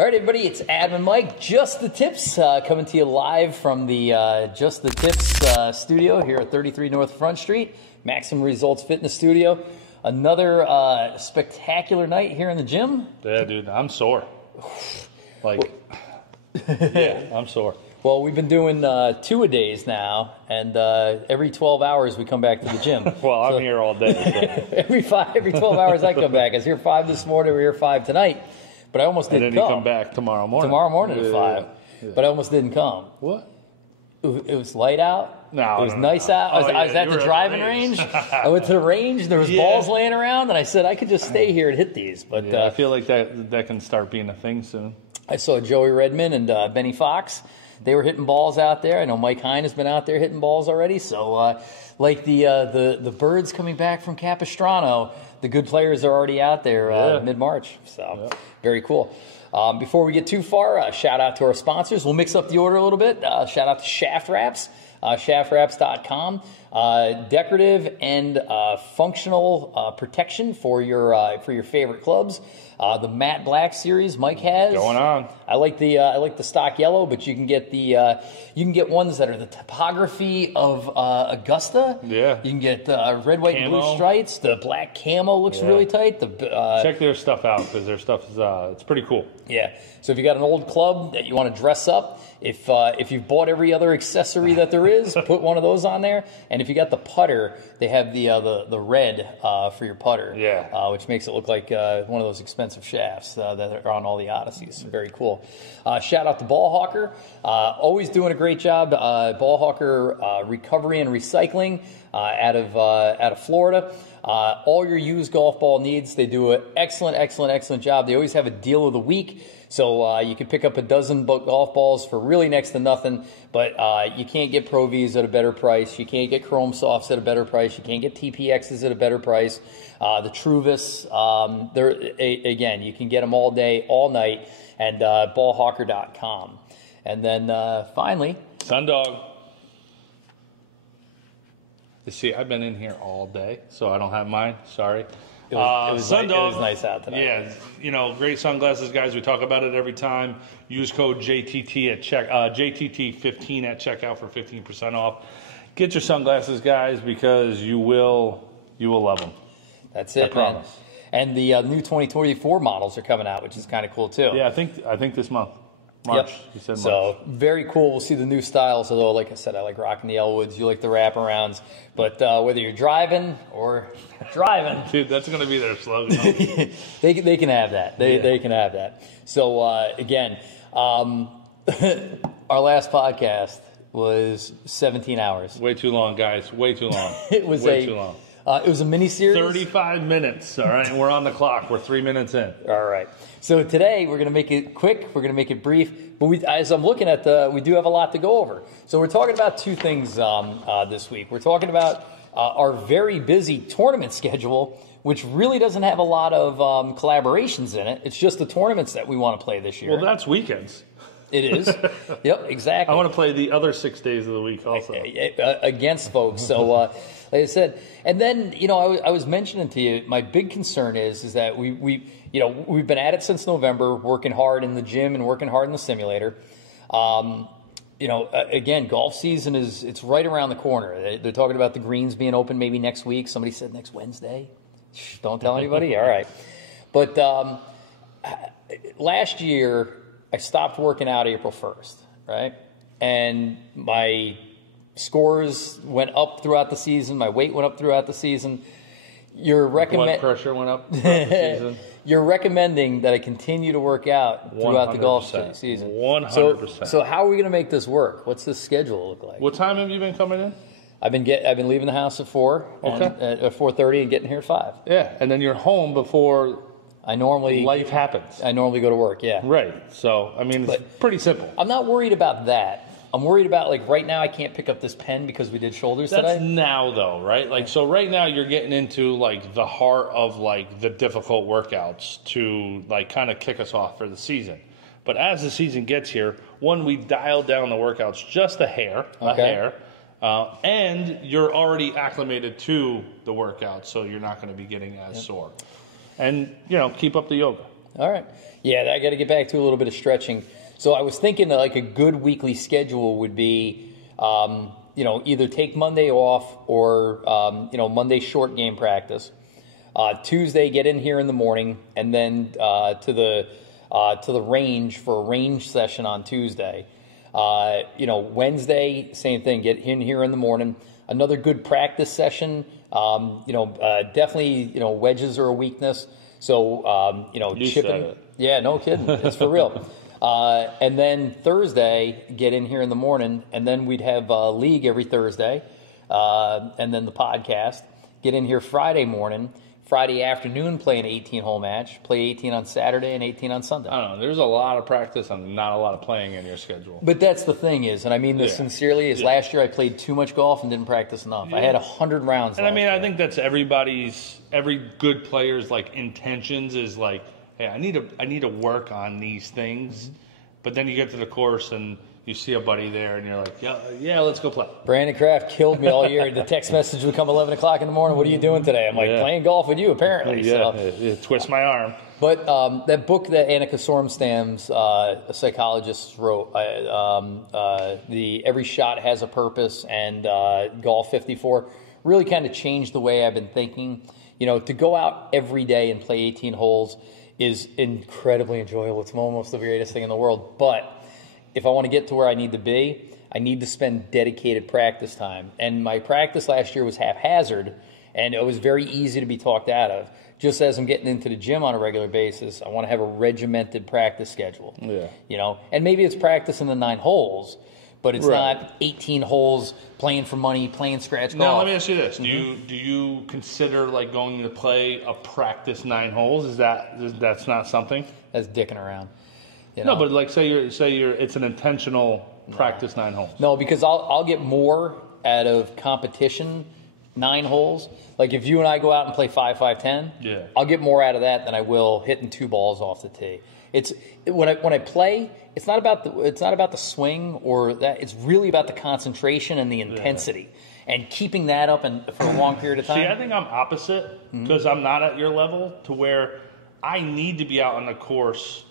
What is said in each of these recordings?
All right, everybody, it's Admin Mike, Just the Tips, coming to you live from the Just the Tips studio here at 33 North Front Street, Maximum Results Fitness Studio. Another spectacular night here in the gym. Yeah, dude, I'm sore. Yeah, I'm sore. Well, we've been doing 2-a-days now, and every 12 hours we come back to the gym. Well, I'm here all day. So. every 12 hours I come back. I was here 5 this morning, we're here 5 tonight. But I almost didn't come. And then you come back tomorrow morning. Tomorrow morning at 5. Yeah. But I almost didn't come. What? It was light out. No, it was nice out. I was at the driving range. I went to the range. There was balls laying around, and I said I could just stay here and hit these. But I feel like that can start being a thing soon. I saw Joey Redmond and Benny Fox. They were hitting balls out there. I know Mike Hine has been out there hitting balls already. So, like the birds coming back from Capistrano, the good players are already out there mid-March. So, very cool. Before we get too far, shout out to our sponsors. We'll mix up the order a little bit. Shout out to Shaft Wraps, shaftwraps.com. Decorative and functional protection for your favorite clubs. The matte black series Mike has going on. I like the stock yellow, but you can get ones that are the topography of Augusta. Yeah. You can get red, white, and blue stripes. The black camo looks really tight. Check their stuff out because their stuff is it's pretty cool. Yeah. So if you got an old club that you want to dress up, if you've bought every other accessory that there is, put one of those on there. And if you got the putter, they have the red for your putter. Yeah. Which makes it look like one of those expensive shafts that are on all the Odysseys. Very cool. Shout out to Ball Hawker. Always doing a great job. Ball Hawker recovery and recycling out of Florida. All your used golf ball needs, they do an excellent job. They always have a deal of the week. So you can pick up a dozen golf balls for really next to nothing, but you can't get Pro Vs at a better price. You can't get Chrome Softs at a better price. You can't get TPXs at a better price. The Truvis, again, you can get them all day, all night, and ballhawker.com. And then finally, Sundog. You see, I've been in here all day, so I don't have mine. Sorry. It was nice out tonight. Yeah, great sunglasses, guys. We talk about it every time. Use code JTT at JTT15 at checkout for 15% off. Get your sunglasses, guys, because you will love them. That's it, I promise. Man. And the new 2024 models are coming out, which is kind of cool too. Yeah, I think this month. March. Yep. You said March. So very cool. We'll see the new styles. Although, like I said, I like rocking the Elwoods. You like the wraparounds. But whether you're driving or driving, dude, that's going to be their slogan. they can have that. They can have that. So again, our last podcast was 17 hours. Way too long, guys. Way too long. It was way too long. It was a mini series. 35 minutes. All right, and we're on the clock. We're 3 minutes in. All right. So today we're going to make it quick. We're going to make it brief. But as I'm looking at we do have a lot to go over. So we're talking about two things this week. We're talking about our very busy tournament schedule, which really doesn't have a lot of collaborations in it. It's just the tournaments that we want to play this year. Well, that's weekends. It is. Yep, exactly. I want to play the other 6 days of the week also. Against folks. So, like I said, and then, I was mentioning to you, my big concern is that we've been at it since November, working hard in the gym and working hard in the simulator. Again, golf season it's right around the corner. They're talking about the greens being open maybe next week. Somebody said next Wednesday. Shh, don't tell anybody. All right. But last year, I stopped working out April 1st, right? And my scores went up throughout the season. My weight went up throughout the season. Blood pressure went up throughout the season. You're recommending that I continue to work out throughout the golf season. 100%. So how are we going to make this work? What's the schedule look like? What time have you been coming in? I've been leaving the house at 4, at 4:30, and getting here at 5. Yeah, and then you're home before life happens. I normally go to work. Yeah. Right. So it's pretty simple. I'm not worried about that. I'm worried about, right now I can't pick up this pen because we did shoulders today. That's now, though, right? So right now you're getting into, the heart of, the difficult workouts to, kind of kick us off for the season. But as the season gets here, we dial down the workouts just a hair, and you're already acclimated to the workout, so you're not going to be getting as sore. And, keep up the yoga. All right. Yeah, I got to get back to a little bit of stretching. So I was thinking that like a good weekly schedule would be, either take Monday off or, Monday short game practice. Tuesday, get in here in the morning, and then to the range for a range session on Tuesday. Wednesday, same thing. Get in here in the morning. Another good practice session. Definitely, wedges are a weakness. So, chipping. Yeah, no kidding. It's for real. And then Thursday, get in here in the morning, and then we'd have league every Thursday, and then the podcast. Get in here Friday morning. Friday afternoon, play an 18-hole match. Play 18 on Saturday and 18 on Sunday. I don't know. There's a lot of practice and not a lot of playing in your schedule. But that's the thing is, and I mean this sincerely, is last year I played too much golf and didn't practice enough. Yeah. I had 100 rounds And last year. I think that's every good player's like intentions is like, hey, I need to work on these things. Mm-hmm. But then you get to the course and you see a buddy there and you're like, yeah, let's go play. Brandon Kraft killed me all year. The text message would come 11 o'clock in the morning. What are you doing today? I'm like, playing golf with you, apparently. Yeah, it twists my arm. But that book that Annika Sorenstam's a psychologist wrote, the Every Shot Has a Purpose and Golf 54, really kind of changed the way I've been thinking. To go out every day and play 18 holes is incredibly enjoyable. It's almost the greatest thing in the world. But if I want to get to where I need to be, I need to spend dedicated practice time. And my practice last year was haphazard, and it was very easy to be talked out of. Just as I'm getting into the gym on a regular basis, I want to have a regimented practice schedule. Yeah. And maybe it's practice in the 9 holes, but it's not 18 holes playing for money, playing scratch golf. Now, let me ask you this. Mm-hmm. Do you consider like going to play a practice 9 holes? That's not something? That's dicking around. No, but like say it's an intentional practice 9 holes. No, because I'll get more out of competition 9 holes. Like if you and I go out and play 5-5-10, I'll get more out of that than I will hitting 2 balls off the tee. It's when I play, it's not about the swing or that. It's really about the concentration and the intensity and keeping that up for a long period of time. See, I think I'm opposite because I'm not at your level to where I need to be out on the course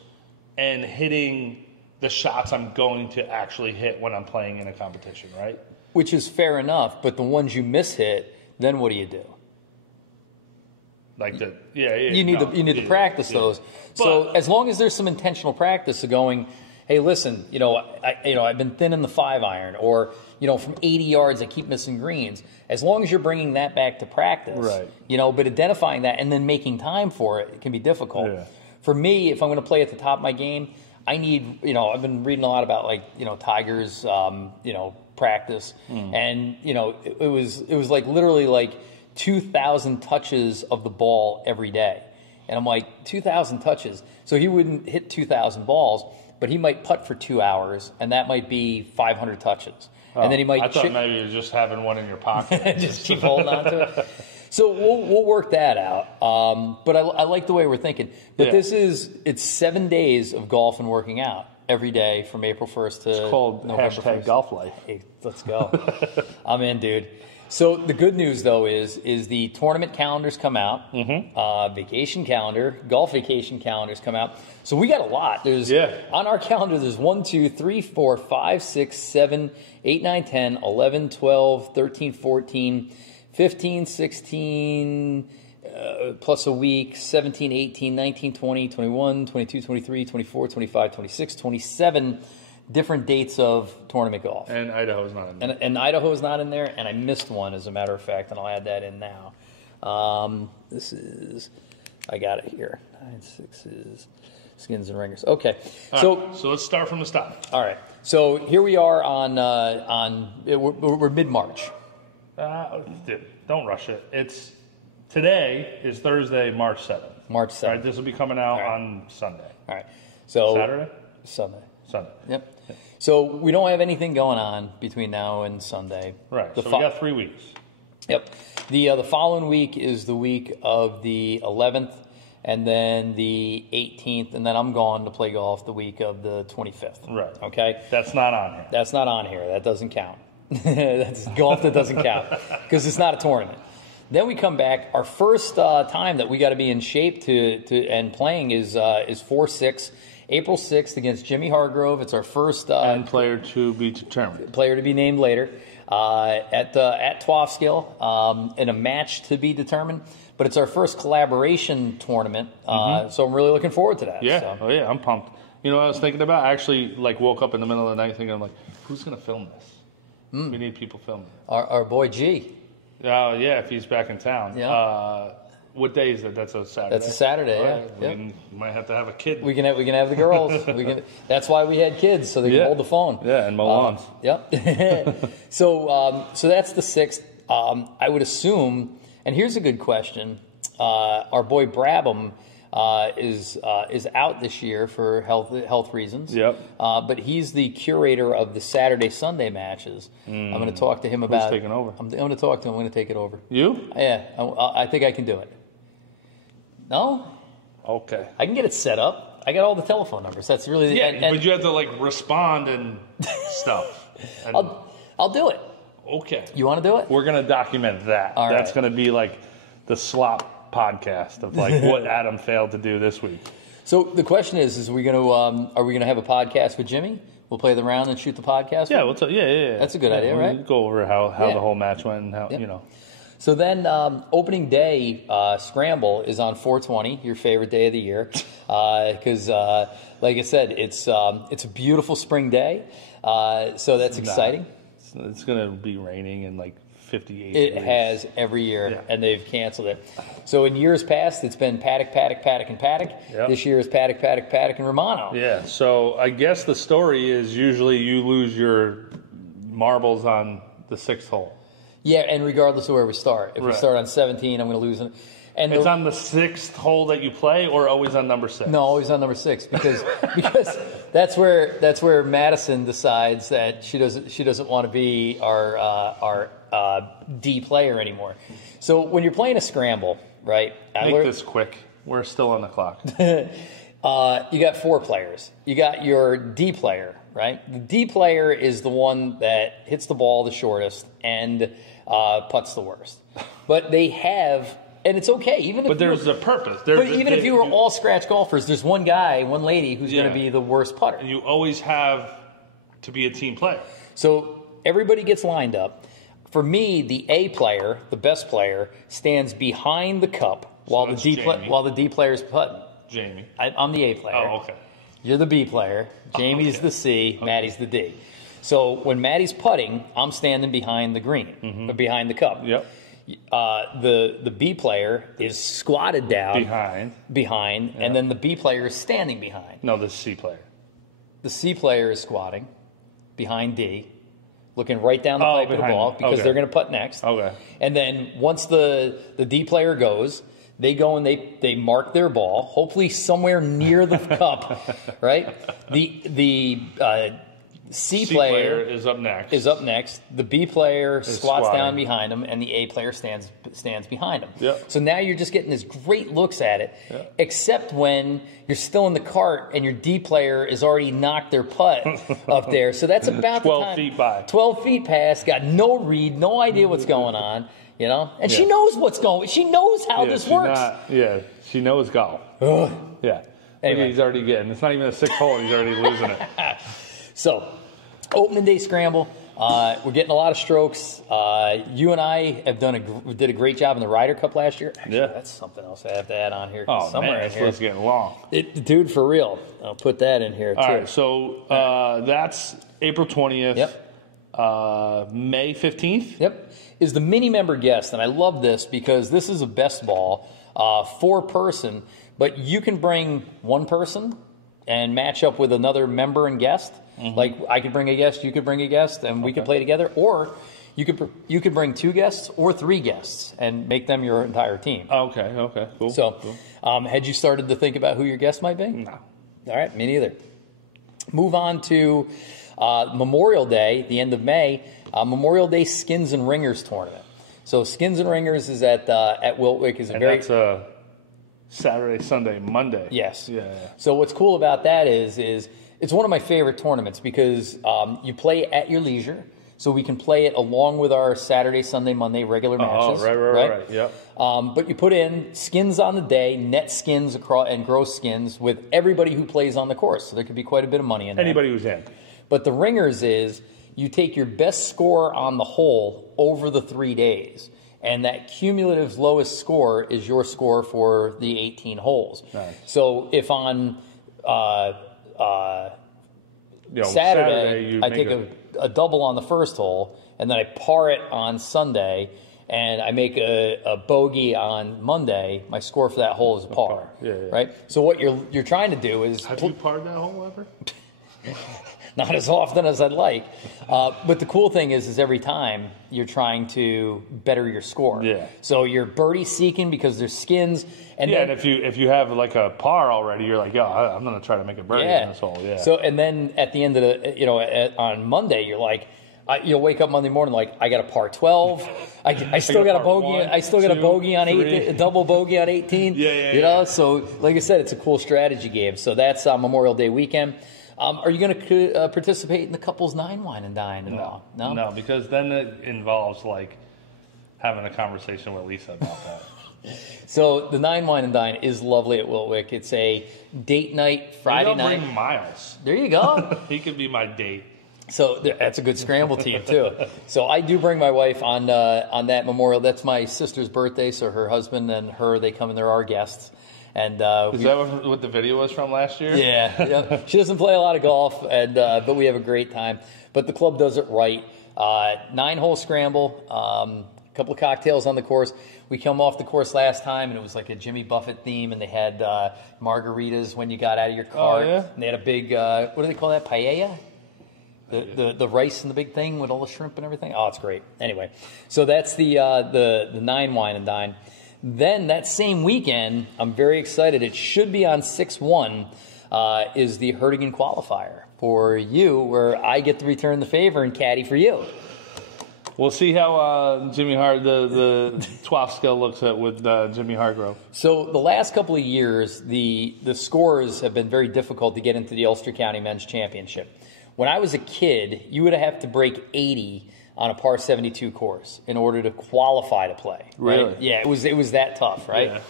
and hitting the shots I'm going to actually hit when I'm playing in a competition, right? Which is fair enough, but the ones you miss hit, then what do you do? Like you need to practice those. So as long as there's some intentional practice of going, hey, listen, I've been thin in the 5-iron, or from 80 yards I keep missing greens. As long as you're bringing that back to practice, right? But identifying that and then making time for it can be difficult. Yeah. For me, if I'm going to play at the top of my game, I need, I've been reading a lot about Tiger's, practice, and it was like literally like 2,000 touches of the ball every day, and I'm like 2,000 touches. So he wouldn't hit 2,000 balls, but he might putt for 2 hours, and that might be 500 touches, and then he might. I thought maybe you were just having one in your pocket, just keep holding on to it. So we'll work that out. But I like the way we're thinking. But it's 7 days of golf and working out every day from April 1st to It's called November 1st. #golf life. Hey, let's go. I'm in, dude. So the good news, though, is the tournament calendars come out. Mm-hmm. Vacation calendar, golf vacation calendars come out. So we got a lot. On our calendar, there's 1, 2, 3, 4, 5, 6, 7, 8, 9, 10, 11, 12, 13, 14, 15, 16, plus a week, 17, 18, 19, 20, 21, 22, 23, 24, 25, 26, 27 different dates of tournament golf. And Idaho's not in there. And Idaho's not in there, and I missed one, as a matter of fact, and I'll add that in now. I got it here. 9, 6s, skins and ringers. Okay. So let's start from the start. All right. So here we are we're mid-March. Dude, don't rush it. Today is Thursday, March 7th. March 7th. All right, this will be coming out on Sunday. All right. So Saturday? Sunday. Yep. So we don't have anything going on between now and Sunday. Right. So we got 3 weeks. Yep. The following week is the week of the 11th, and then the 18th, and then I'm going to play golf the week of the 25th. Right. Okay? That's not on here. That's not on here. That doesn't count. That's golf that doesn't count because it's not a tournament. Then we come back. Our first time that we got to be in shape to and playing is 4-6, April 6th against Jimmy Hargrove. It's our first and player to be determined. Player to be named later at Twofskill in a match to be determined. But it's our first collaboration tournament, so I'm really looking forward to that. Yeah, So. oh yeah, I'm pumped. You know what I was thinking about? I actually woke up in the middle of the night thinking, I'm like, who's going to film this? We need people filming. Our boy G. Oh, yeah, if he's back in town. Yeah. What day is it? That's a Saturday. That's a Saturday, All yeah. right. We might have to have a kid. We can have the girls. That's why we had kids, so they can hold the phone. Yeah, and mow lawns. Yep. So that's the 6th. I would assume, and here's a good question. Our boy Brabham is out this year for health reasons. Yep. But he's the curator of the Saturday-Sunday matches. I'm going to talk to him about. Who's taking over? I'm going to talk to him. I'm going to take it over. You? Yeah, I think I can do it. No? Okay. I can get it set up. I got all the telephone numbers. That's really but you have to respond and stuff. And, I'll do it. Okay. You want to do it? We're gonna document that. All That's right. gonna be the slop podcast of what Adam failed to do this week. So the question is are we gonna have a podcast with Jimmy? We'll play the round and shoot the podcast. Yeah, yeah. That's a good idea, we'll right? Go over how the whole match went and how So then, opening day scramble is on 4/20, your favorite day of the year, because, like I said, it's a beautiful spring day, so that's exciting. It's going to be raining and 58 It degrees. has every year, Yeah. and they've canceled it. So in years past, it's been paddock, and paddock. Yep. This year is paddock, and Romano. Yeah, so I guess the story is usually you lose your marbles on the 6th hole. Yeah, and regardless of where we start, if we Right. start on 17, I'm going to lose it. And It's on the 6th hole that you play, or always on number 6? No, always on number 6 because that's where Madison decides that she doesn't want to be our D player anymore. So when you're playing a scramble, right? Make this quick. We're still on the clock. You got 4 players. You got your D player, right? The D player is the one that hits the ball the shortest and putts the worst. But they have, and it's okay. Even if there's a purpose. If you were all scratch golfers, there's one guy, one lady who's going to be the worst putter. And you always have to be a team player. So everybody gets lined up. For me, the A player, the best player, stands behind the cup while the D player's putting. Jamie. I'm the A player. Oh, okay. You're the B player. Jamie's the C. Okay. Maddie's the D. So when Maddie's putting, I'm standing behind the green, behind the cup. Yep. The B player is squatted down behind, and then the B player is standing behind. No, the C player. The C player is squatting behind D, looking right down the pipe of the ball because they're going to putt next. Okay. And then once the D player goes, they go and they mark their ball, hopefully somewhere near the cup, right? The C player is up next. The B player squats down behind him, and the A player stands behind him. Yep. So now you're just getting this great looks at it, yep. Except when you're still in the cart and your D player has already knocked their putt up there. So that's about 12 feet by. 12 feet past, got no read, no idea what's going on, and she knows what's going. She knows how this works. She knows golf. Yeah. Anyway, he's already getting. It's not even a 6th hole. He's already losing it. So, opening day scramble. We're getting a lot of strokes. You and I have did a great job in the Ryder Cup last year. Actually, that's something else I have to add on here. This list's getting long. Dude, for real. I'll put that in here, too. All right, so that's April 20th. Yep. May 15th? Yep. Is the mini member guest, and I love this because this is a best ball, 4-person, but you can bring one person and match up with another member and guest. Like I could bring a guest, you could bring a guest, and we could play together. Or you could bring 2 guests or 3 guests and make them your entire team. Okay, cool. So, had you started to think about who your guest might be? No. All right, me neither. Move on to Memorial Day, the end of May. Memorial Day Skins and Ringers tournament. So Skins and Ringers is at Wiltwick. That's a Saturday, Sunday, Monday. Yes. Yeah. So what's cool about that is it's one of my favorite tournaments because you play at your leisure. so we can play it along with our Saturday, Sunday, Monday regular matches. Oh, right. Yep. But you put in skins on the day, net skins and gross skins with everybody who plays on the course. So there could be quite a bit of money in there. Anybody who's in. But the ringers is you take your best score on the hole over the 3 days. And that cumulative lowest score is your score for the 18 holes. Nice. So if on Saturday I take a double on the first hole, and then I par it on Sunday, and I make a bogey on Monday, my score for that hole is a par. Yeah. Right? So what you're trying to do is... Have you parred that hole ever? Not as often as I'd like. But the cool thing is every time you're trying to better your score. Yeah. So you're birdie seeking because there's skins. And and if you have like a par already, you're like, I'm going to try to make a birdie in this hole. Yeah. So, and then at the end of the, on Monday, you're like, you'll wake up Monday morning like, I got a par 12. I still got a bogey. 1, I still got a bogey on 3. 18, a double bogey on 18. Yeah. So like I said, it's a cool strategy game. So that's Memorial Day weekend. Are you going to participate in the couples 9 wine and dine at all? No, because then it involves like having a conversation with Lisa about that. So the 9 wine and dine is lovely at Wiltwick. It's a date night Friday night. Bring Miles. There you go. He could be my date. So that's a good scramble team too. So I do bring my wife on that Memorial. That's my sister's birthday. So her husband and her, they come and they're our guests. And is that what the video was from last year? Yeah. She doesn't play a lot of golf, but we have a great time. But the club does it right. 9-hole scramble, a couple of cocktails on the course. We come off the course last time, and it was like a Jimmy Buffett theme, and they had margaritas when you got out of your cart. Oh, yeah? And they had a big, what do they call that, paella? The rice and the big thing with all the shrimp and everything. Oh, it's great. Anyway, so that's the 9 wine and dine. Then that same weekend, I'm very excited. It should be on 6/1, is the Hertigan qualifier for you, where I get to return the favor and caddy for you. We'll see how Jimmy the 12th skill looks at with Jimmy Hargrove. So the last couple of years, the scores have been very difficult to get into the Ulster County Men's Championship. When I was a kid, you would have to break 80 on a par 72 course in order to qualify to play. Right? Really? Yeah, it was that tough, right?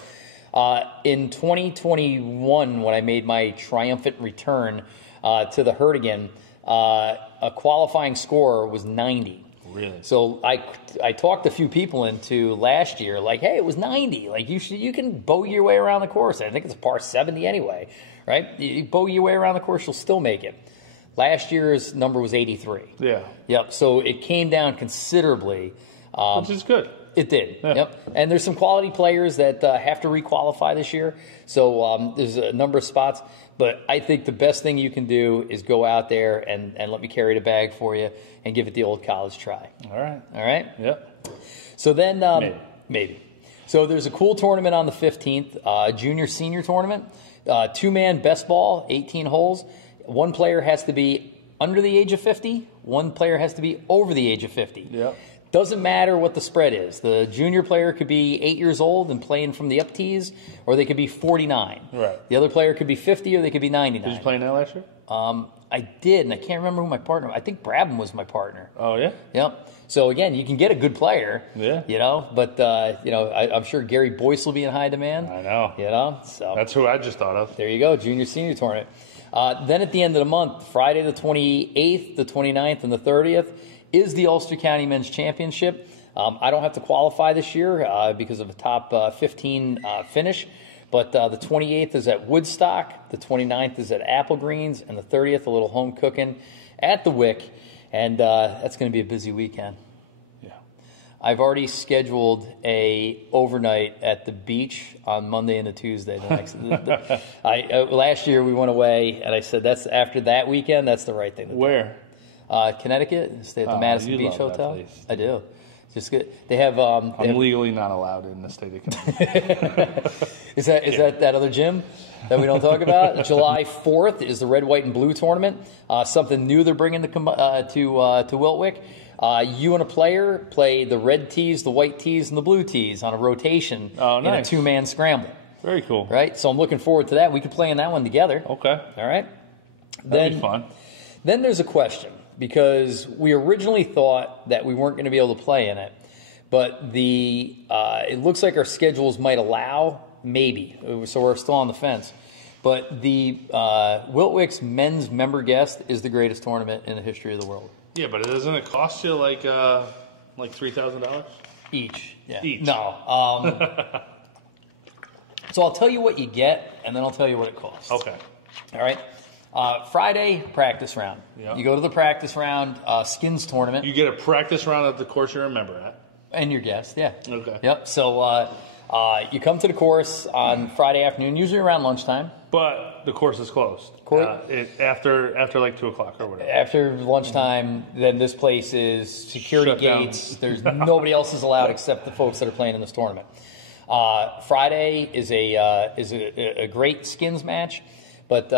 Yeah. In 2021, when I made my triumphant return to the Hertigan, a qualifying score was 90. Really? So I talked a few people into last year, like, hey, it was 90. Like you can bogey your way around the course. I think it's a par 70 anyway, right? You bogey your way around the course, you'll still make it. Last year's number was 83. Yeah. Yep. So it came down considerably. Which is good. It did. Yeah. Yep. And there's some quality players that have to requalify this year. So there's a number of spots. But I think the best thing you can do is go out there and let me carry the bag for you and give it the old college try. All right. All right? Yep. So then maybe. So there's a cool tournament on the 15th, junior-senior tournament. 2-man best ball, 18 holes. One player has to be under the age of 50. One player has to be over the age of 50. Yep. Doesn't matter what the spread is. The junior player could be 8 years old and playing from the up tees, or they could be 49. Right. The other player could be 50, or they could be 99. Did you play in that last year? I did, and I can't remember who my partner was. I think Brabham was my partner. Oh, yeah? Yep. So, again, you can get a good player. Yeah. You know, but, I'm sure Gary Boyce will be in high demand. I know. You know, so. That's who I just thought of. There you go, junior-senior tournament. Then at the end of the month, Friday the 28th, the 29th, and the 30th, is the Ulster County Men's Championship. I don't have to qualify this year because of a top 15 finish, but the 28th is at Woodstock, the 29th is at Apple Greens, and the 30th, a little home cooking at the Wick, and that's going to be a busy weekend. Yeah. I've already scheduled a overnight at the beach on Monday and a Tuesday. Last year we went away, and I said that's after that weekend. That's the right thing to do. Where? Connecticut. Stay at the Madison Beach Hotel. Place. I do. Just good. They have. I'm legally not allowed in the state of Connecticut. Is that other gym that we don't talk about? July 4th is the Red, White, and Blue tournament. Something new they're bringing to Wiltwick. You and a player play the red tees, the white tees, and the blue tees on a rotation in a 2-man scramble. Very cool. Right? So I'm looking forward to that. We could play in that one together. Okay. All right? That'd be fun. Then there's a question. because we originally thought that we weren't going to be able to play in it, but it looks like our schedules might allow, maybe, so we're still on the fence. But the Wiltwick's men's member guest is the greatest tournament in the history of the world. Yeah, but doesn't it cost you like $3,000 each? Yeah. Each. No. So I'll tell you what you get, and then I'll tell you what it costs. Okay. All right. Friday, practice round. Yep. You go to the practice round, skins tournament. You get a practice round at the course you're a member at. And your guest, yeah. Okay. Yep. So you come to the course on Friday afternoon, usually around lunchtime. But the course is closed. After like 2 o'clock or whatever. After lunchtime, then this place is security gates. There's nobody else is allowed except the folks that are playing in this tournament. Friday is a great skins match, but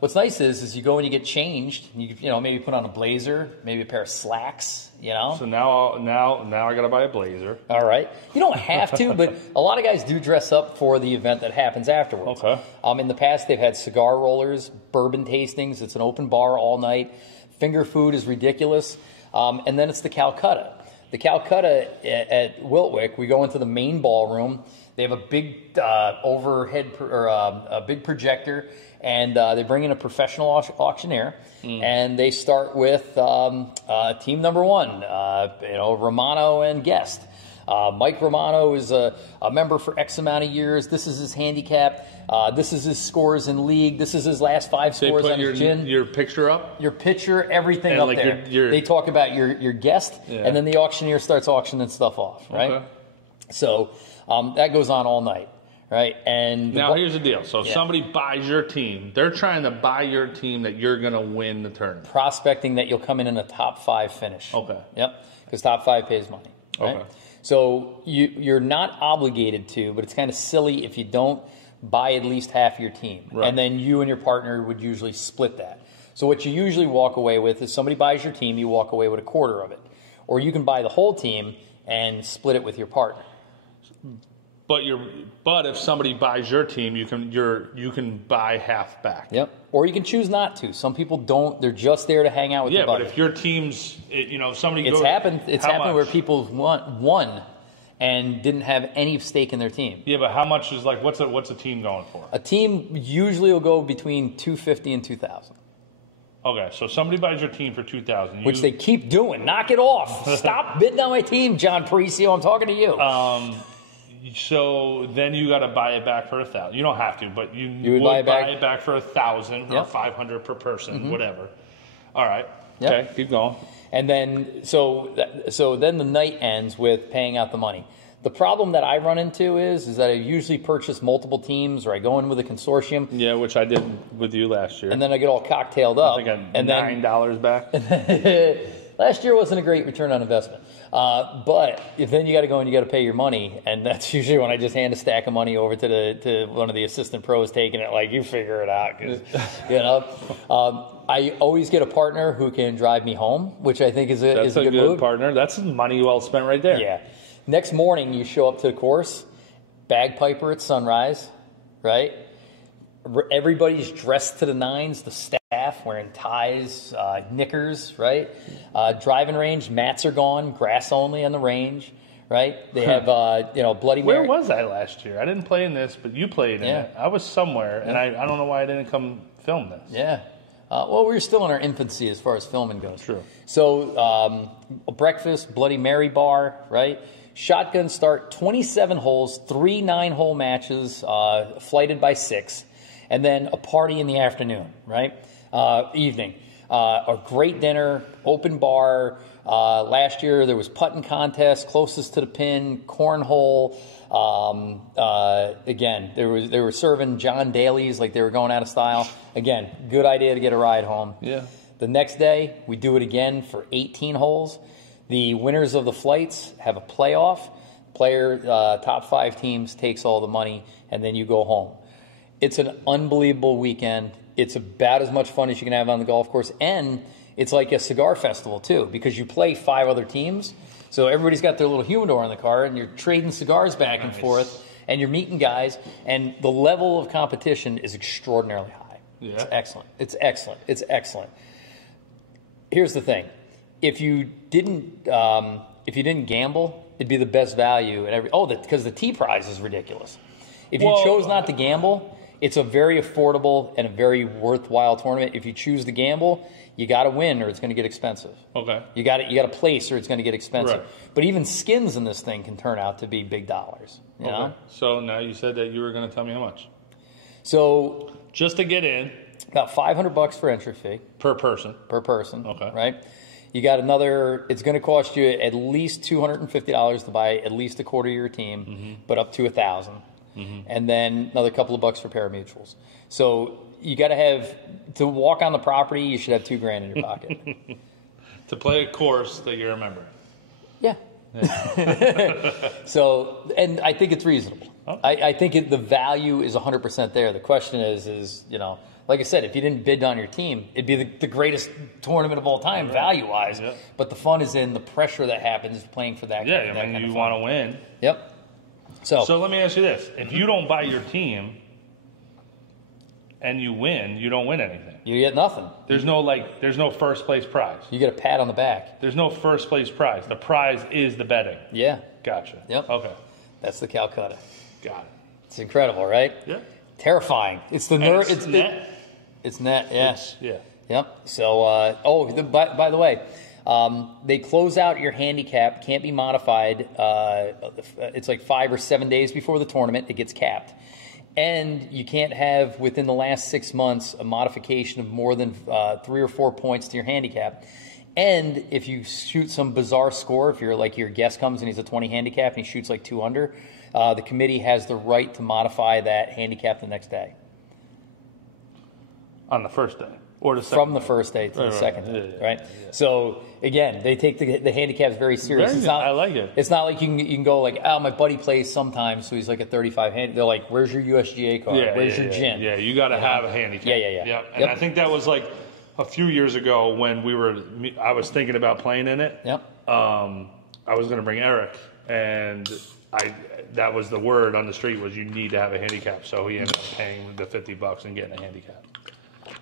what's nice is you go and you get changed. You know, maybe put on a blazer, maybe a pair of slacks. You know. So now I got to buy a blazer. All right. You don't have to, but a lot of guys do dress up for the event that happens afterwards. Okay. In the past, they've had cigar rollers, bourbon tastings. It's an open bar all night. Finger food is ridiculous, and then it's the Calcutta. The Calcutta at Wiltwick, we go into the main ballroom. They have a big overhead a big projector, and they bring in a professional auctioneer, and they start with team number 1, Romano and Guest. Mike Romano is a member for X amount of years. This is his handicap. This is his scores in league. This is his last 5 scores on his gin. Your picture up? Your picture, everything and up like there. They talk about your guest, and then the auctioneer starts auctioning stuff off, right? Okay. So that goes on all night, right? And now here's the deal. So if somebody buys your team, they're trying to buy your team that you're going to win the tournament. Prospecting that you'll come in a top 5 finish. Okay. Yep, because top 5 pays money, right? Okay. So you're not obligated to, but it's kind of silly if you don't buy at least half your team. Right. And then you and your partner would usually split that. So what you usually walk away with is somebody buys your team, you walk away with a quarter of it. Or you can buy the whole team and split it with your partner. But if somebody buys your team, you can buy half back. Yep. Or you can choose not to. Some people don't. They're just there to hang out with their buddy. But if your team's, somebody goes. It's happened where people won and didn't have any stake in their team. Yeah, but how much is what's a team going for? A team usually will go between $250 and $2,000. Okay, so somebody buys your team for $2,000, which they keep doing. Knock it off! Stop bidding on my team, John Parisi. I'm talking to you. So then you got to buy it back for $1,000. You don't have to, but you would buy it back for $1,000 or $500 per person, whatever. All right. Yep. Okay, keep going. And then so then the night ends with paying out the money. The problem that I run into is that I usually purchase multiple teams, or I go in with a consortium. Yeah, which I did with you last year. And then I get all cocktailed up. I think I got $9 back. Last year wasn't a great return on investment. But then you got to go and you got to pay your money, and that's usually when I just hand a stack of money over to one of the assistant pros, taking it like, you figure it out, 'cause, I always get a partner who can drive me home, which I think is a good move. Partner. That's money well spent right there. Yeah. Next morning you show up to the course, bagpiper at sunrise, right? Everybody's dressed to the nines, the staff wearing ties, knickers, right? Driving range, mats are gone, grass only on the range, right? They have, Bloody Mary. Where was I last year? I didn't play in this, but you played in it. I was somewhere, and I don't know why I didn't come film this. Yeah. Well, we were still in our infancy as far as filming goes. True. So, breakfast, Bloody Mary bar, right? Shotgun start, 27 holes, 3 9-hole matches, flighted by 6. And then a party in the afternoon, right? Evening. A great dinner, open bar. Last year there was putting contest, closest to the pin, cornhole. Again, they were serving John Daly's like they were going out of style. Again, good idea to get a ride home. Yeah. The next day we do it again for 18 holes. The winners of the flights have a playoff. Top 5 teams takes all the money, and then you go home. It's an unbelievable weekend. It's about as much fun as you can have on the golf course. And it's like a cigar festival, too, because you play 5 other teams. So everybody's got their little humidor in the car, and you're trading cigars back and forth, and you're meeting guys. And the level of competition is extraordinarily high. Yeah. It's excellent. It's excellent. It's excellent. here's the thing: if you didn't gamble, it'd be the best value at every. Oh, because the T prize is ridiculous. If you chose not to gamble, it's a very affordable and a very worthwhile tournament. If you choose to gamble, you got to win or it's going to get expensive. Okay. You got to place or it's going to get expensive. Right. But even skins in this thing can turn out to be big dollars. You know? So now you said that you were going to tell me how much. So just to get in, about $500 for entry fee per person. Per person. Okay. Right. You got another. It's going to cost you at least $250 to buy at least a quarter of your team, but up to $1,000, and then another couple of bucks for parimutuels. So you got to have to walk on the property. You should have $2,000 in your pocket to play a course that you're remembering. Yeah. So, and I think it's reasonable. Okay. I think the value is 100% there. The question is like I said, if you didn't bid on your team, it'd be the greatest tournament of all time, value-wise. Yep. But the fun is in the pressure that happens playing for that. Yeah, I mean, you want to win. Yep. So let me ask you this: if you don't buy your team and you win, you don't win anything. You get nothing. There's no first place prize. You get a pat on the back. There's no first place prize. The prize is the betting. Yeah. Gotcha. Yep. Okay. That's the Calcutta. Got it. It's incredible, right? Yeah. Terrifying. It's the nerve. It's net. It's net. Yes. Yeah. Yep. So, by the way, they close out your handicap. Can't be modified. It's like 5 or 7 days before the tournament. It gets capped. And you can't have, within the last 6 months, a modification of more than 3 or 4 points to your handicap. And if you shoot some bizarre score, if your guest comes and he's a 20 handicap and he shoots like 2 under, the committee has the right to modify that handicap the next day. On the first day? Or the second From the first day to the second day, right? Yeah. So, again, they take the handicaps very serious. Very good. I like it. It's not like you can go like, oh, my buddy plays sometimes, so he's like a 35 hand. They're like, where's your USGA card? Where's your gin? Yeah, you got to have a handicap. Yeah. And I think that was like a few years ago when I was thinking about playing in it. Yep. I was going to bring Eric, and that was the word on the street was you need to have a handicap. So he ended up paying the $50 and getting a handicap.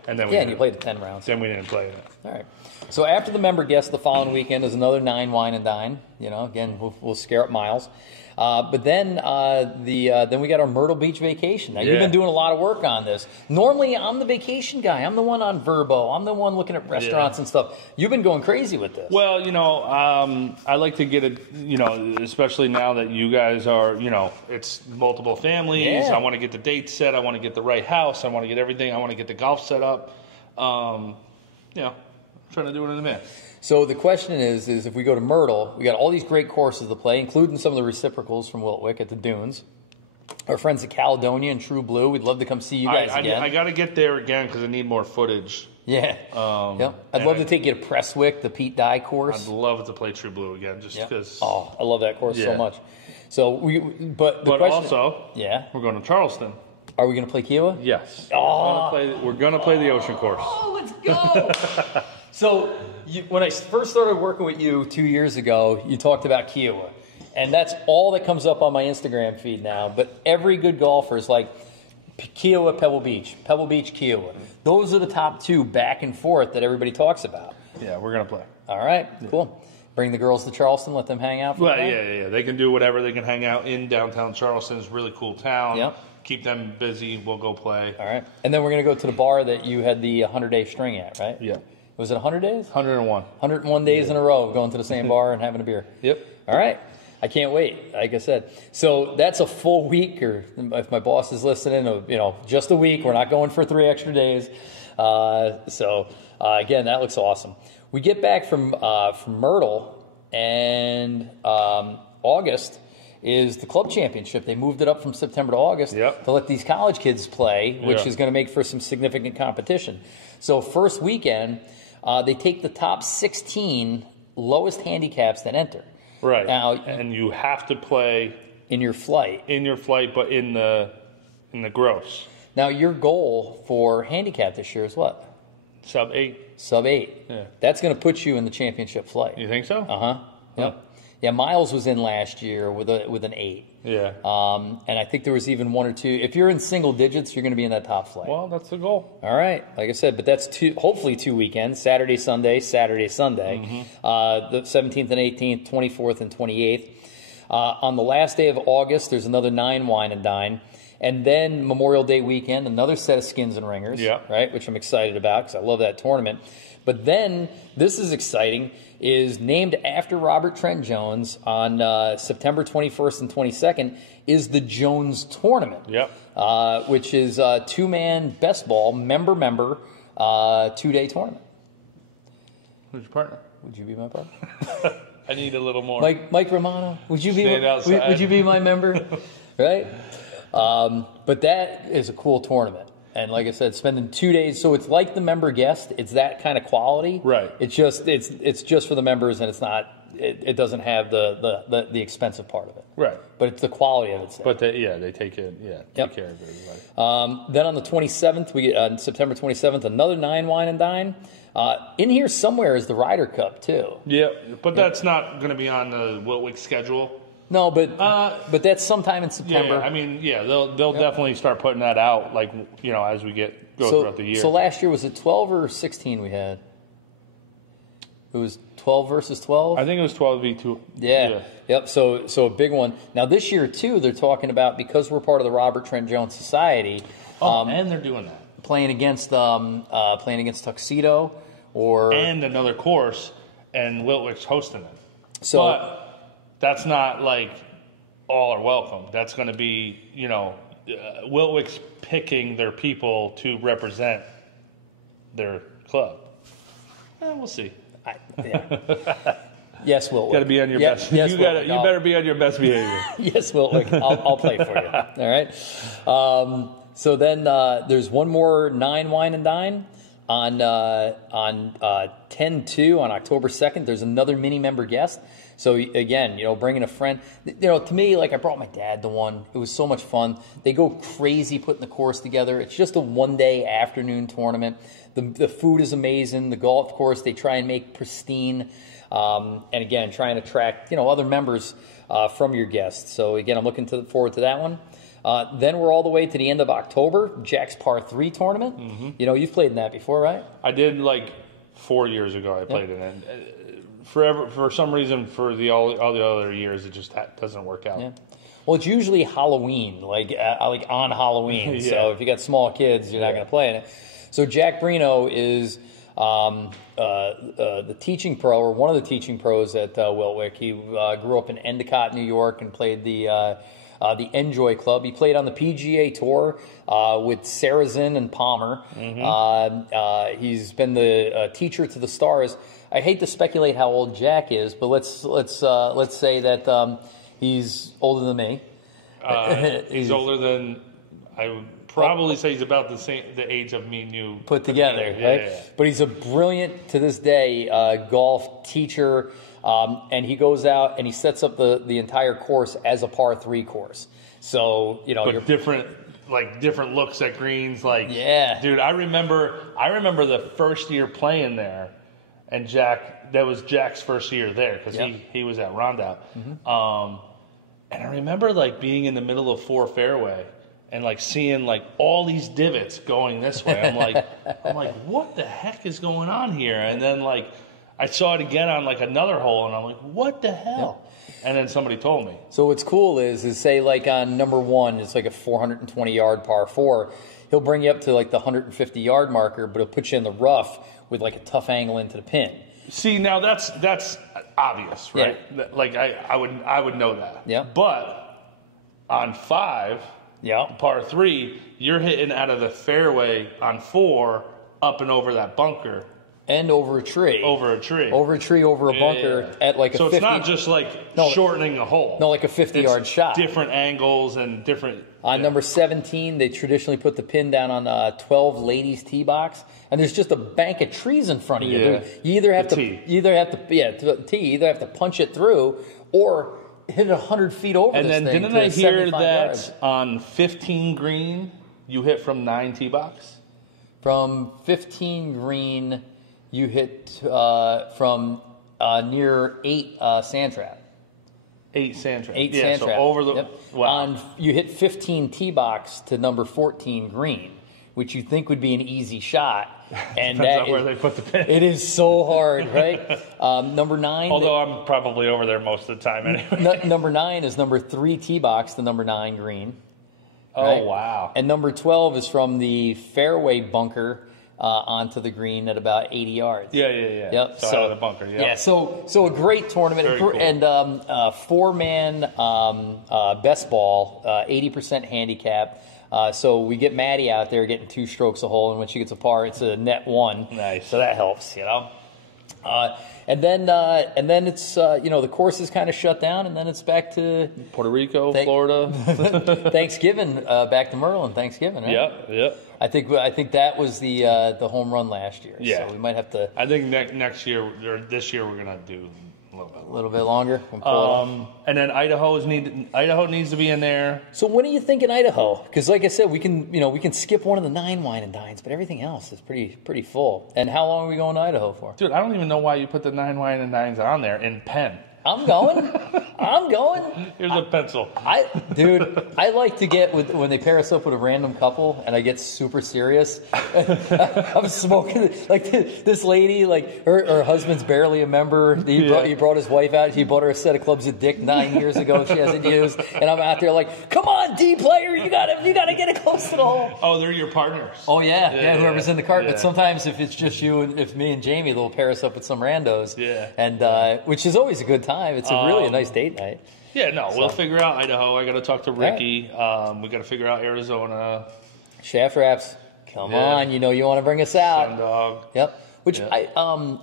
And then and you played the 10 rounds. Then we didn't play it. All right. So after the member guest, the following weekend is another 9 wine and dine. Again, we'll scare up Miles. But then then we got our Myrtle Beach vacation. Now, you've been doing a lot of work on this. Normally, I'm the vacation guy. I'm the one on Verbo. I'm the one looking at restaurants and stuff. You've been going crazy with this. Well, I like to get it, especially now that you guys are, it's multiple families. Yeah. I want to get the dates set. I want to get the right house. I want to get everything. I want to get the golf set up. Trying to do it in advance. So the question is if we go to Myrtle, we got all these great courses to play, including some of the reciprocals from Wiltwick at the Dunes. Our friends at Caledonia and True Blue, we'd love to come see you guys again. I got to get there again because I need more footage. Yeah. I'd love to take you to Prestwick, the Pete Dye course. I'd love to play True Blue again just because. Oh, I love that course so much. So but question, also, we're going to Charleston. Are we going to play Kiowa? Yes. Oh. We're going to play the Ocean Course. Oh, let's go. So when I first started working with you 2 years ago, you talked about Kiowa. And that's all that comes up on my Instagram feed now. But every good golfer is like Kiowa, Pebble Beach, Kiowa. Those are the top 2 back and forth that everybody talks about. Yeah, we're going to play. All right, cool. Bring the girls to Charleston, let them hang out for the day? Yeah. They can do whatever. They can hang out in downtown Charleston. It's a really cool town. Yep. Keep them busy. We'll go play. All right. And then we're going to go to the bar that you had the 100-day string at, right? Yeah. Was it 100 days? 101. 101 days in a row of going to the same bar and having a beer. Yep. All right. I can't wait, like I said. So that's a full week, or if my boss is listening, just a week. We're not going for 3 extra days. Again, that looks awesome. We get back from Myrtle, and August is the club championship. They moved it up from September to August to let these college kids play, which is going to make for some significant competition. So first weekend, they take the top 16 lowest handicaps that enter. Right. Now, and you have to play in your flight. But in the gross. Now, your goal for handicap this year is what? Sub 8. Sub 8. Yeah. That's going to put you in the championship flight. You think so? Yep. Yeah, Miles was in last year with an 8. Yeah. And I think there was even one or two. If you're in single digits, you're going to be in that top flight. Well, that's the goal. All right. Like I said, but that's hopefully 2 weekends, Saturday, Sunday, Saturday, Sunday. The 17th and 18th, 24th and 28th. On the last day of August, there's another 9 wine and dine. And then Memorial Day weekend, another set of skins and ringers, right, which I'm excited about because I love that tournament. But then, this is exciting, is named after Robert Trent Jones on September 21st and 22nd is the Jones Tournament, which is a 2-man best ball, member, 2-day tournament. Who's your partner? Would you be my partner? I need a little more. Mike Romano, would you be my member? Right? But that is a cool tournament. And like I said, spending 2 days, so it's like the member guest. It's that kind of quality. Right. It's just for the members, and it's not. It doesn't have the expensive part of it. Right. But it's the quality of it. But they take it. Take care of everybody. Then on the 27th, we get on September 27th, another 9 wine and dine. In here somewhere is the Ryder Cup too. Yeah, but that's not going to be on the Wiltwick schedule. No, but that's sometime in September. Yeah, I mean, they'll definitely start putting that out, like, as we go throughout the year. So last year, was it 12 or 16 we had? It was 12 versus 12? I think it was 12v2. Yeah. Yep, so a big one. Now this year, too, they're talking about, because we're part of the Robert Trent Jones Society. And they're doing that. Playing against Tuxedo and another course, and Wiltwick's hosting it. So that's not like all are welcome. That's going to be, Wiltwick's picking their people to represent their club. We'll see. Yes, Wiltwick. Got to be on your best. Yes, you better be on your best behavior. Yes, Wiltwick. I'll play for you. All right. So then there's one more 9 wine and dine on 10/2 on October 2nd. There's another mini member guest. So again, bringing a friend. To me, like I brought my dad to one. It was so much fun. They go crazy putting the course together. It's just a 1-day afternoon tournament. The food is amazing. The golf course they try and make pristine. And again, trying to attract other members from your guests. So again, I'm looking forward to that one. Then we're all the way to the end of October. Jack's Par 3 tournament. Mm-hmm. You've played in that before, right? I did 4 years ago. I played in it. Forever, for some reason, for all the other years, it just doesn't work out. Yeah. Well, it's usually Halloween, like on Halloween. So if you got small kids, you're not going to play in it. So Jack Brino is the teaching pro, or one of the teaching pros at Wiltwick. He grew up in Endicott, New York, and played the Enjoy Club. He played on the PGA Tour with Sarazen and Palmer. Mm-hmm. He's been the teacher to the stars. I hate to speculate how old Jack is, but let's say that he's older than me. He's older than, I would probably say he's about the age of me and you put together, right? Yeah. But he's a brilliant, to this day, golf teacher. And he goes out and he sets up the entire course as a par 3 course. So but different looks at greens. Dude, I remember the first year playing there, and that was Jack's first year there because he was at Rondout. Mm-hmm. And I remember being in the middle of 4 fairway and seeing all these divots going this way. I'm like, what the heck is going on here? And then I saw it again on another hole, and I'm like, what the hell? Yeah. And then somebody told me. So what's cool is say on number 1, it's a 420-yard par 4. He'll bring you up to the 150-yard marker, but he'll put you in the rough with a tough angle into the pin. See, now that's obvious, right? Yeah. I would know that. Yeah. But on 5, par 3, you're hitting out of the fairway on 4 up and over that bunker. And over a tree. Over a bunker at a 50. So it's not just shortening a hole. No, a 50-yard shot. Different angles and different. On number 17, they traditionally put the pin down on 12 ladies' tee box, and there's just a bank of trees in front of you. Yeah. You either have to punch it through or hit it 100 feet over. And this then thing didn't I hear that yards. On 15 green you hit from 9 tee box? From 15 green. You hit from near 8 sand trap. 8 sand traps. 8 yeah, sand so traps. over the Yep. wow. You hit 15 tee box to number 14 green, which you think would be an easy shot. And Depends on where they put the pin. It is so hard, right? Number 9. Although I'm probably over there most of the time anyway. Number 9 is number 3 tee box to number 9 green. Right? Oh, wow. And number 12 is from the fairway bunker onto the green at about 80 yards. Yeah. Yep. So out of the bunker, yeah. Yeah, so a great tournament. Very cool. And 4-man best ball, 80% handicap. So we get Maddie out there getting 2 strokes a hole, and when she gets a par, it's a net 1. Nice. So that helps, you know. And then it's the course is kind of shut down, and then it's back to Puerto Rico, Florida, Thanksgiving, back to Merlin Thanksgiving. Right? Yep. I think that was the home run last year. Yeah. So we might have to. I think next year or this year we're gonna do a little bit longer. And then Idaho needs to be in there. So when are you thinking Idaho? Because like I said, we can skip one of the 9 wine and dines, but everything else is pretty full. And how long are we going to Idaho for? Dude, I don't even know why you put the 9 wine and dines on there in pen. I'm going. Here's a pencil. I like to get when they pair us up with a random couple, and I get super serious. I'm smoking like this lady, like her husband's barely a member. He brought his wife out. He bought her a set of clubs at Dick 9 years ago. She hasn't used, and I'm out there like, come on, D player, you gotta get it close to the hole. Oh, they're your partners. Oh yeah, whoever's in the cart. Yeah. But sometimes if it's just you and if me and Jamie, they'll pair us up with some randos. Yeah. And which is always a good time. It's really a nice date night. Yeah, no, we'll figure out Idaho. I got to talk to Ricky. We got to figure out Arizona. Shaft Raps, come on, you want to bring us out. Sundog. Yep. Which I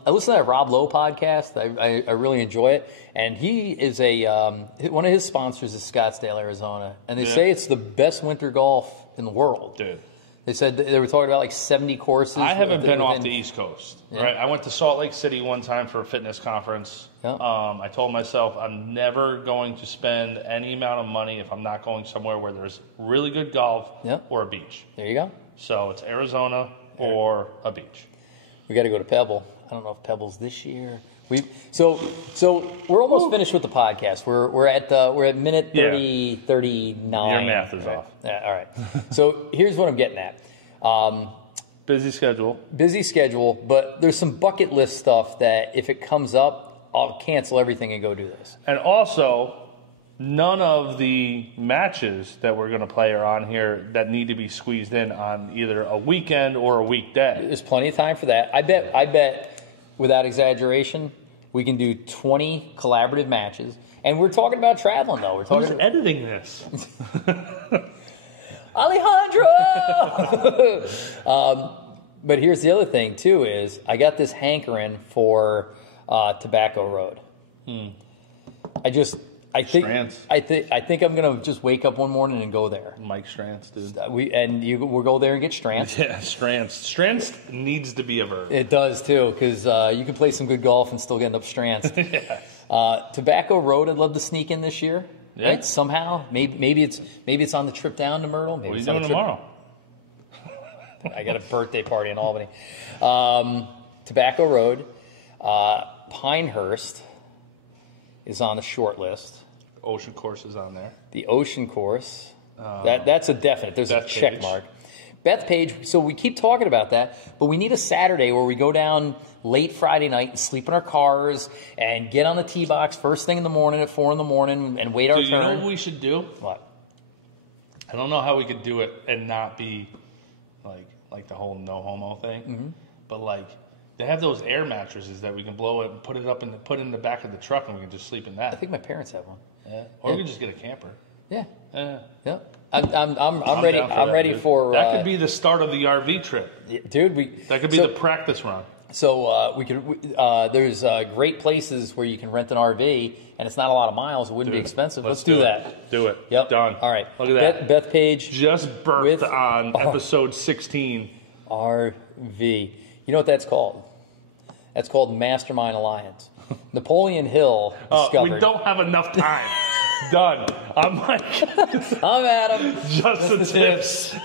listen to that Rob Lowe podcast. I really enjoy it, and he is one of his sponsors is Scottsdale, Arizona, and they say it's the best winter golf in the world. Dude. They said they were talking about like 70 courses. I haven't been off the East Coast. Yeah. Right, I went to Salt Lake City one time for a fitness conference. Yeah. I told myself I'm never going to spend any amount of money if I'm not going somewhere where there's really good golf or a beach. There you go. So it's Arizona or a beach. We got to go to Pebble. I don't know if Pebble's this year. So we're almost finished with the podcast. We're at minute 39. Your math is off. Yeah, all right. So here's what I'm getting at. Busy schedule, but there's some bucket list stuff that if it comes up, I'll cancel everything and go do this. And also, none of the matches that we're going to play are on here that need to be squeezed in on either a weekend or a weekday. There's plenty of time for that. I bet, without exaggeration, we can do 20 collaborative matches. And we're talking about traveling, though. Who's editing this? Alejandro! But here's the other thing, too, is I got this hankering for Tobacco Road. I think I'm gonna just wake up one morning and go there. Mike Strands, dude. We'll go there and get Strands. Yeah, Strands. Strands needs to be a verb. It does too, because you can play some good golf and still get up Strands. Yeah. Tobacco Road, I'd love to sneak in this year. Yeah. Right? Somehow, maybe it's on the trip down to Myrtle. Maybe what are you it's on doing the trip. tomorrow? I got a birthday party in Albany. Tobacco Road, Pinehurst is on the short list. Ocean Course is on there. The Ocean Course, that's a definite. There's a check mark. Bethpage, so we keep talking about that, but we need a Saturday where we go down late Friday night and sleep in our cars and get on the tee box first thing in the morning at 4 in the morning and wait our turn. You know what we should do? What? I don't know how we could do it and not be like the whole no homo thing, but like they have those air mattresses that we can blow it and put in the back of the truck and we can just sleep in that. I think my parents have one. Yeah. Or we can just get a camper. Yeah. Yeah. I'm ready. I'm ready for that. Could be the start of the RV trip, dude. That could be the practice run. So there's great places where you can rent an RV, and it's not a lot of miles. It wouldn't be expensive. Let's do that. Do it. Yep. Done. All right. Look at that. Bethpage just birthed on episode 16. RV. You know what that's called? That's called Mastermind Alliance. Napoleon Hill discovered. We don't have enough time. Done. I'm Mike. I'm Adam. Just the tips.